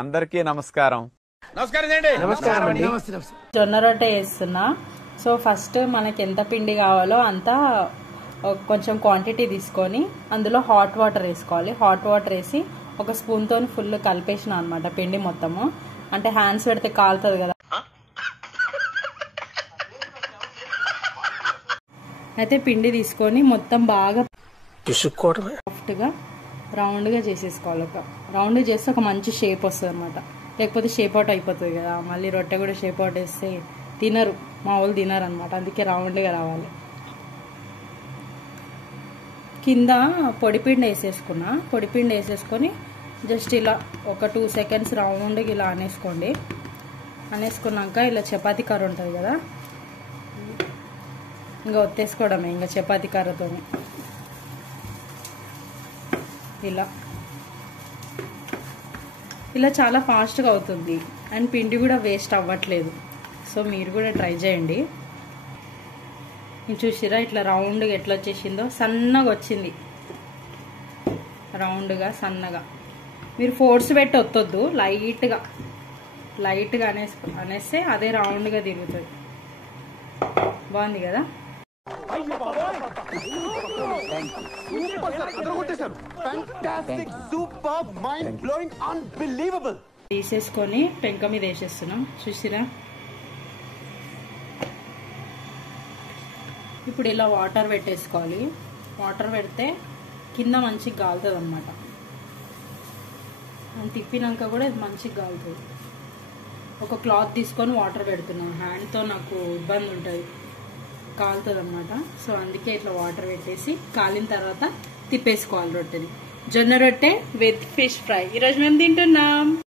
అందరికీ నమస్కారం. జొన్న రొట్టె వేస్తున్నా. సో ఫస్ట్ మనకి ఎంత పిండి కావాలో అంత కొంచెం క్వాంటిటీ తీసుకొని అందులో హాట్ వాటర్ వేసుకోవాలి. హాట్ వాటర్ వేసి ఒక స్పూన్తో ఫుల్ కలిపేసిన అనమాట పిండి మొత్తము. అంటే హ్యాండ్స్ పెడితే కాలుతుంది కదా, అయితే పిండి తీసుకొని మొత్తం బాగా సాఫ్ట్గా రౌండ్గా చేసేసుకోవాలి. ఒక రౌండ్ చేస్తే ఒక మంచి షేప్ వస్తుంది అనమాట. లేకపోతే షేప్ అవుట్ అయిపోతుంది కదా, మళ్ళీ రొట్టె కూడా షేప్ అవుట్ వేస్తే తినరు, మా వాళ్ళు తినరు అనమాట. అందుకే రౌండ్గా రావాలి. కింద పొడిపిండి వేసేసుకున్నా. పొడిపిండి వేసేసుకొని జస్ట్ ఇలా ఒక 2 సెకండ్స్ రౌండ్గా ఇలా అనేసుకోండి. అనేసుకున్నాక ఇలా చపాతీ కర్ర ఉంటుంది కదా, ఇంకా ఒత్తేసుకోవడమే ఇంకా చపాతీ కర్రతో. ఇలా ఇలా చాలా ఫాస్ట్గా అవుతుంది అండ్ పిండి కూడా వేస్ట్ అవ్వట్లేదు. సో మీరు కూడా ట్రై చేయండి. చూసిరా ఇట్లా రౌండ్గా ఎట్లా వచ్చేసిందో, సన్నగా వచ్చింది. రౌండ్గా సన్నగా మీరు ఫోర్స్ పెట్టి ఒత్తొద్దు, లైట్గా అనేస్తే అదే రౌండ్గా తిరుగుతుంది. బాగుంది కదా. తీసేసుకొని పెంక మీద వేసేస్తున్నాం. చూసిరా ఇప్పుడు ఇలా వాటర్ పెట్టేసుకోవాలి. వాటర్ పెడితే కింద మంచిగా కాలుతుంది అనమాట. తిప్పినాక కూడా ఇది మంచిగా కాలుతుంది. ఒక క్లాత్ తీసుకొని వాటర్ పెడుతున్నాం. హ్యాండ్తో నాకు ఇబ్బంది ఉంటుంది, కాలుతుంది అనమాట. సో అందుకే ఇట్లా వాటర్ పెట్టేసి కాలిన తర్వాత తిప్పేసుకోవాలి రొట్టెని. జొన్న రొట్టె విత్ ఫిష్ ఫ్రై ఈరోజు మేము తింటున్నాం.